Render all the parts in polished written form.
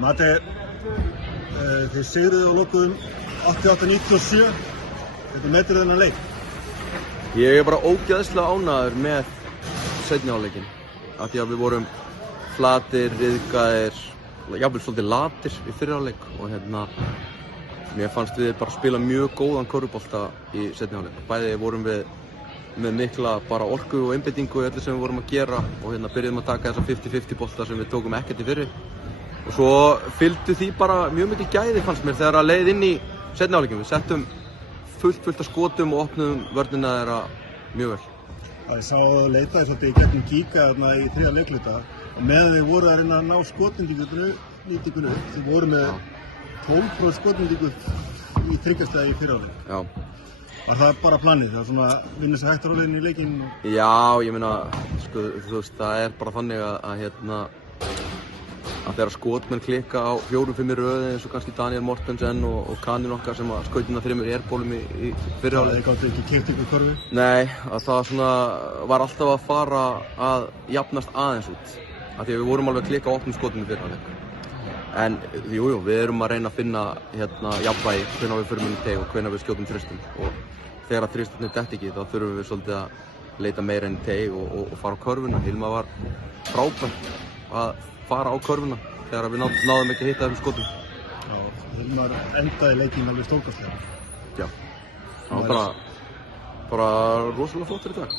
Matti, þið sigruðu á lokum 88-97. Hvernig meturðu þennan leik? Ég bara ógeðslega ánægður með seinni hálfleikinn. Af því að við vorum flatir, ryðgaðir, jafnvel svolítið latir í fyrri hálfleik og mér fannst við bara spila mjög góðan körfubolta í seinni hálfleik. Bæði vorum við með mikla bara orku og einbeitingu í öllu sem við vorum að gera og byrjuðum að taka þessa 50-50 bolta sem við tókum ekkert í fyrri. Og svo fylgdu því bara mjög mikil gæði fannst mér þegar að leið inn í seinni hálfleikinn. Við settum fullt af skotum og opnuðum vörnina þeirra mjög vel. Ég sá að þau leitaði svolítið í gegnum Kíka þarna í þriðja leikluta og meðan þið voru að reyna að ná skotnýtingunni upp. Þið voru með 12% skotnýtingu í þryggjastæði í fyrra hálfleik. Já. Var það bara planið? Það var svona vinna sér hægt á leiðinni í leikinn? Já, ég meina, sko, þú veist, það er bara þannig að þegar skotmenn klikka á 4-5 röð eins og kannski Daniel Mortensen og kaninn okkar sem að skaut inn á 3 airbólum í fyrri hálfleik. Það gátu ekki keypt ykkur körfu? Nei, að það svona var alltaf að fara að jafnast aðeins út. Af því að við vorum alveg að klikka á opnum skotum í fyrri hálfleik. En jú, við erum að reyna að finna jafnvægi hvenær við förum inn í teig og hvenær við skjótum þristum. Og þegar að þristarnir detta ekki þá þurfum við svolítið að leita meira inn í teig og fara á körfuna. Hilmar var frábært að fara á körfuna þegar við náðum ekki að hitta þessum skotum. Já, Hilmar endaði leikinn alveg stórkostlega. Já, það var bara rosalega flottur í dag.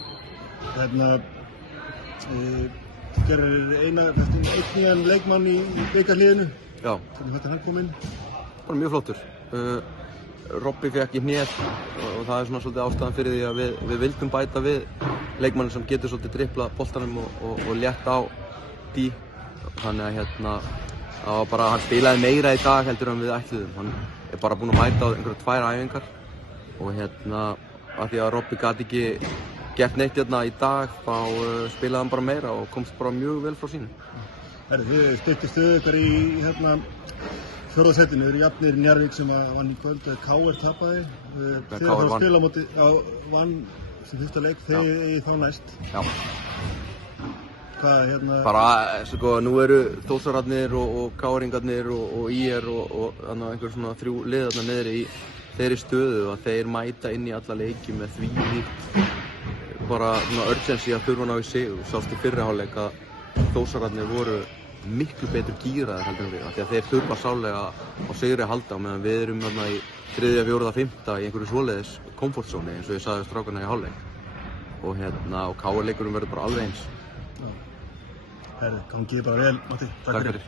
Þú gerir einn nýjan leikmann í bikarliðinu. Já. Hvernig hann kom inn? Bara mjög flottur. Robby fékk í hnéð og það er svona svolítið ástæðan fyrir því að við vildum bæta við leikmann sem getur svolítið driplað boltanum og létt á dí. Þannig að það var bara, hann spilaði meira í dag heldur en við ætluðum. Hann er bara búinn að mæta á einhverjar 2 æfingar og af því að Robby gat ekki gert neitt í dag, þá spilaði hann bara meira og komst bara mjög vel frá sínu. Þið styrktu stöðu ykkar í fjórða sætinu, þið eru jafnir Njarðvík sem vann í kvöld, KR tapaði. Þið fóru að spila á móti vann sem fyrsta leik, þið eigið þá næst. Já. Hvað Bara, sko, nú eru Þórsararnir og KR-ingarnir og IR og einhver svona 3 lið þarna niðri í þeirri stöðu að þeir mæta inn í alla leiki með þvílíkt bara svona urgency að þurfa að ná í sig og sást í fyrri hálfleik að Þórsararnir voru miklu betur gíraðir heldur en við af því að þeir þurfa sálega á sigri að halda meðan við erum í 3., 4., 5. í einhverju svoleiðis komfortzóni eins og ég sagði strákarna í hálfleik og KR-leikurinn verður bara alveg eins. Gangið bara vel, Matti. Takk fyrir.